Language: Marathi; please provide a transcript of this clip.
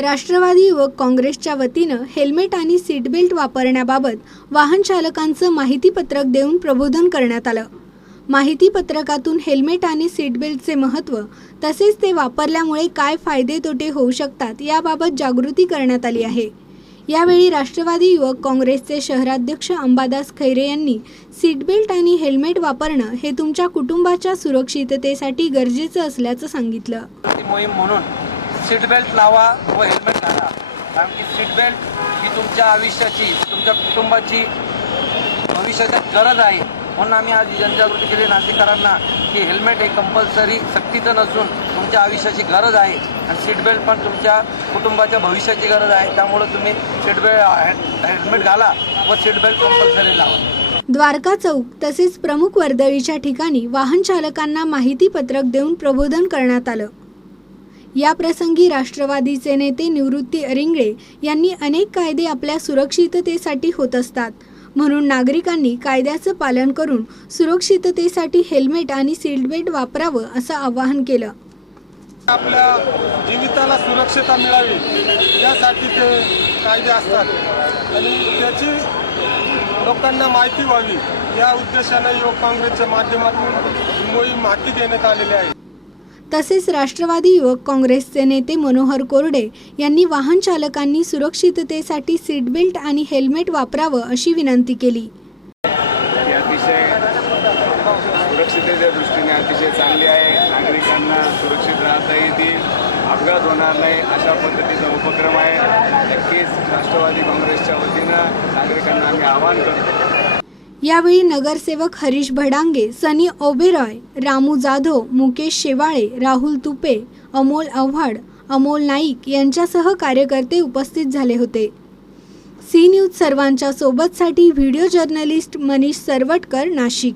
राष्ट्रवादी युवक काँग्रेसच्या वतीनं हेल्मेट आणि सीटबेल्ट वापरण्याबाबत वाहन चालकांचं माहितीपत्रक देऊन प्रबोधन करण्यात आलं. माहितीपत्रकातून हेल्मेट आणि सीटबेल्टचे महत्त्व तसेच ते वापरल्यामुळे काय फायदे तोटे होऊ शकतात याबाबत जागृती करण्यात आली आहे. यावेळी राष्ट्रवादी युवक काँग्रेसचे शहराध्यक्ष अंबादास खैरे यांनी सीटबेल्ट आणि हेल्मेट वापरणं हे तुमच्या कुटुंबाच्या सुरक्षिततेसाठी गरजेचं असल्याचं सांगितलं. मोहीम म्हणून सीट बेल्ट लावा व हेल्मेट घाला. कारण की सीट बेल्ट ही तुमच्या आयुष्याची तुमच्या कुटुंबाची भविष्याची गरज आहे. म्हणून आम्ही आज जनजागृती केली नाशिकरांना की हेल्मेट हे कंपल्सरी सक्तीचं नसून तुमच्या आयुष्याची गरज आहे. आणि सीट बेल्ट पण तुमच्या कुटुंबाच्या भविष्याची गरज आहे. त्यामुळे तुम्ही सीट बेल्ट हेल्मेट घाला व सीट बेल्ट कंपल्सरी लावा. द्वारका चौक तसेच प्रमुख वर्दळीच्या ठिकाणी वाहन चालकांना माहितीपत्रक देऊन प्रबोधन करण्यात आलं. या प्रसंगी राष्ट्रवादीचे नेते निवृत्ती अरिंगळे यांनी अनेक कायदे आपल्या सुरक्षिततेसाठी होत असतात. म्हणून नागरिकांनी कायद्याचं पालन करून सुरक्षिततेसाठी हेल्मेट आणि सीटबेल्ट वापरावं असं आवाहन केलं. आपल्या जीविताला सुरक्षता मिळावी यासाठी ते कायदे असतात. आणि त्याची लोकांना माहिती व्हावी या उद्देशाने युवक काँग्रेसच्या माध्यमातून मोहीम हाती घेण्यात आलेली आहे. तसेच राष्ट्रवादी युवक काँग्रेसचे नेते मनोहर कोरडे यांनी वाहन चालकांनी सुरक्षिततेसाठी सीटबेल्ट आणि हेल्मेट वापरावं अशी विनंती केली. ती अतिशय सुरक्षितेच्या दृष्टीने अतिशय चांगली आहे. नागरिकांना सुरक्षित राहता येतील. अपघात होणार नाही अशा पद्धतीचा उपक्रम आहे. नक्कीच राष्ट्रवादी काँग्रेसच्या वतीनं नागरिकांना आम्ही आवाहन करतो. यावेळी नगरसेवक हरीश भडांगे सनी ओबेरॉय रामू जाधव मुकेश शेवाळे राहुल तुपे अमोल आव्हाड अमोल नाईक यांच्यासह कार्यकर्ते उपस्थित झाले होते. सी न्यूज सर्वांच्या सोबतसाठी व्हिडिओ जर्नलिस्ट मनीष सरवटकर नाशिक.